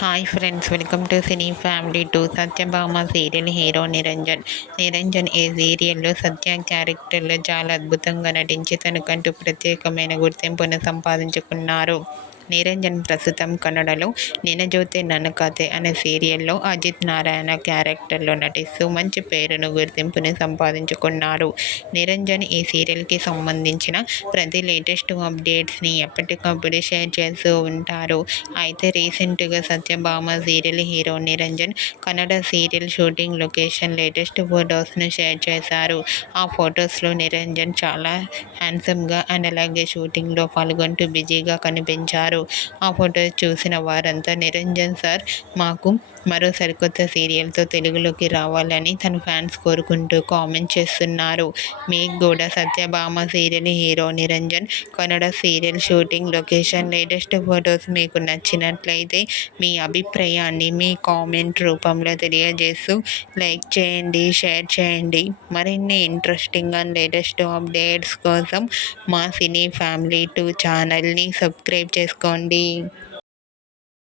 Hi friends, welcome to cine family two. Satyabhama serial hero Niranjan. Niranjan ఈ సీరియల్లో సత్య క్యారెక్టర్లో చాలా అద్భుతంగా నటించి తనకంటూ ప్రత్యేకమైన గుర్తింపును సంపాదించుకున్నారు. నిరంజన్ ప్రస్తుతం కన్నడలో నిన జోతే నన్ను కథే అనే సీరియల్లో అజిత్ నారాయణ క్యారెక్టర్లో నటిస్తూ మంచి పేరును గుర్తింపుని సంపాదించుకున్నారు. నిరంజన్ ఈ సీరియల్కి సంబంధించిన ప్రతి లేటెస్ట్ అప్డేట్స్ని ఎప్పటికప్పుడు షేర్ చేస్తూ ఉంటారు. అయితే రీసెంట్గా Satyabhama serial hero Niranjan Kannada serial shooting location latest ఫొటోస్ను షేర్ చేశారు. ఆ ఫొటోస్లో నిరంజన్ చాలా హ్యాండ్సమ్గా అండ్ అలాగే షూటింగ్లో పాల్గొంటూ బిజీగా కనిపించారు. ఆ ఫొటోస్ చూసిన వారంతా నిరంజన్ సార్ మాకు మరో సరికొత్త సీరియల్తో తెలుగులోకి రావాలని తన ఫ్యాన్స్ కోరుకుంటూ కామెంట్ చేస్తున్నారు. మీకు కూడా Satyabhama serial hero Niranjan Kannada serial shooting location latest photos మీకు నచ్చినట్లయితే మీ అభిప్రాయాన్ని మీ కామెంట్ రూపంలో తెలియజేస్తూ లైక్ చేయండి, షేర్ చేయండి. మరిన్ని ఇంట్రెస్టింగ్ అండ్ లేటెస్ట్ అప్డేట్స్ కోసం మా సినీ ఫ్యామిలీ 2 ఛానల్ని సబ్స్క్రైబ్ చేసుకోండి.